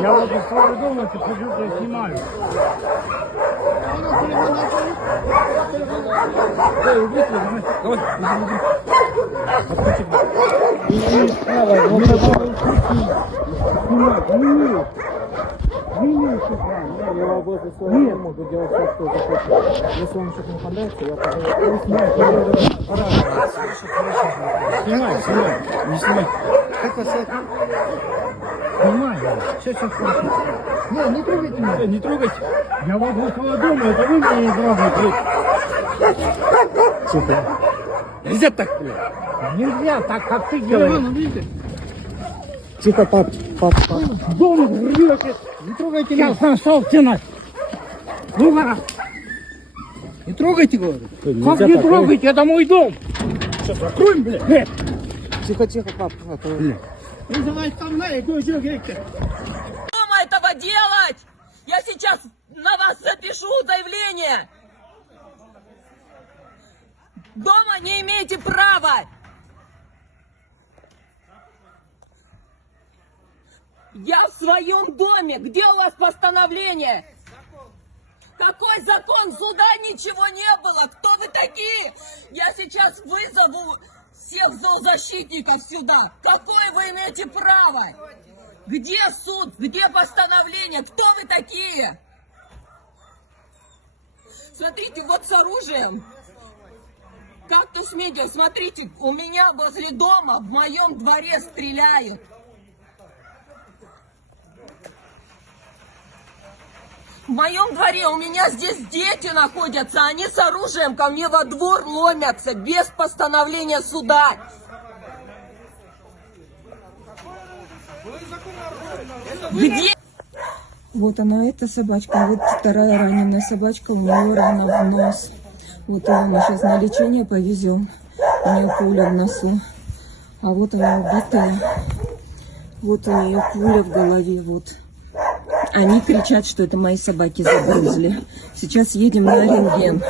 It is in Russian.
Я вот из своего дома сижу, я снимаю. Я возле своего дома буду делать все, что захочу. Если вам что-то не понравится, я пожалуйста. Снимай, снимай. Не снимай. Как вас это? Снимай. Сейчас хорошо. Не трогайте меня. Не трогайте. Я возле своего дома, это вы меня не трогаете. Тихо. Нельзя так, блядь. Нельзя так, как ты делаешь. Тихо, пап. Дом рвете. Не трогайте меня. Я нашел тянуть. Ну-ка. Не трогайте, говорю. Как не трогайте, это мой дом. Сейчас закроем, блядь. Тихо, пап. Вызывай ко мне, этого делать! Я сейчас на вас запишу заявление! Дома не имеете права! Я в своем доме! Где у вас постановление? Какой закон? Суда ничего не было! Кто вы такие? Я сейчас вызову всех зоозащитников сюда! Какое вы имеете право? Где суд? Где постановление? Кто вы такие? Смотрите, вот с оружием. Кактус Медиа, смотрите, у меня возле дома, в моем дворе стреляют. В моем дворе у меня здесь дети находятся, они с оружием ко мне во двор ломятся, без постановления суда. Где? Вот она, эта собачка, вот вторая раненая собачка, у нее рана в нос. Вот ее мы сейчас на лечение повезем, у нее пуля в носу. А вот она убитая, вот у нее пуля в голове, вот. Они кричат, что это мои собаки загрызли. Сейчас едем на рентген.